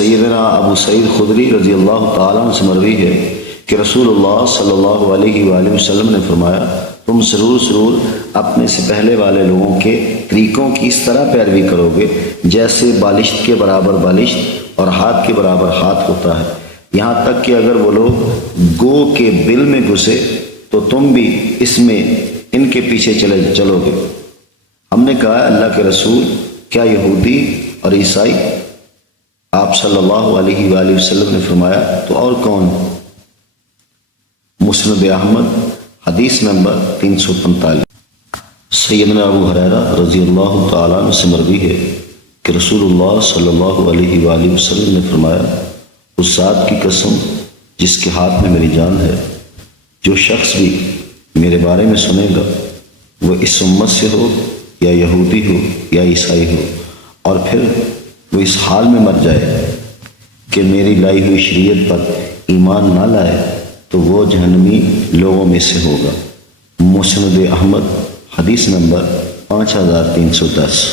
سیدنا ابو سعید خدری رضی اللہ تعالیٰ عنہ سے مروی ہے کہ رسول اللہ صلی اللہ علیہ وآلہ وسلم نے فرمایا، تم ضرور اپنے سے پہلے والے لوگوں کے طریقوں کی اس طرح پیروی کرو گے جیسے بالشت کے برابر بالشت اور ہاتھ کے برابر ہاتھ ہوتا ہے، یہاں تک کہ اگر وہ لوگ گو کے بل میں گھسے تو تم بھی اس میں ان کے پیچھے چلو گے۔ ہم نے کہا، اللہ کے رسول، کیا یہودی اور عیسائی؟ آپ صلی اللہ علیہ وآلہ وسلم نے فرمایا، تو اور کون؟ مسند احمد حدیث نمبر 345۔ سیدنا ابو ہریرہ رضی اللہ تعالیٰ عنہ سے مروی ہے کہ رسول اللہ صلی اللہ علیہ وآلہ وسلم نے فرمایا، اس ذات کی قسم جس کے ہاتھ میں میری جان ہے، جو شخص بھی میرے بارے میں سنے گا، وہ اس امت سے ہو یا یہودی ہو یا عیسائی ہو، اور پھر وہ اس حال میں مر جائے کہ میری لائی ہوئی شریعت پر ایمان نہ لائے، تو وہ جہنمی لوگوں میں سے ہوگا۔ مسند احمد حدیث نمبر 5310۔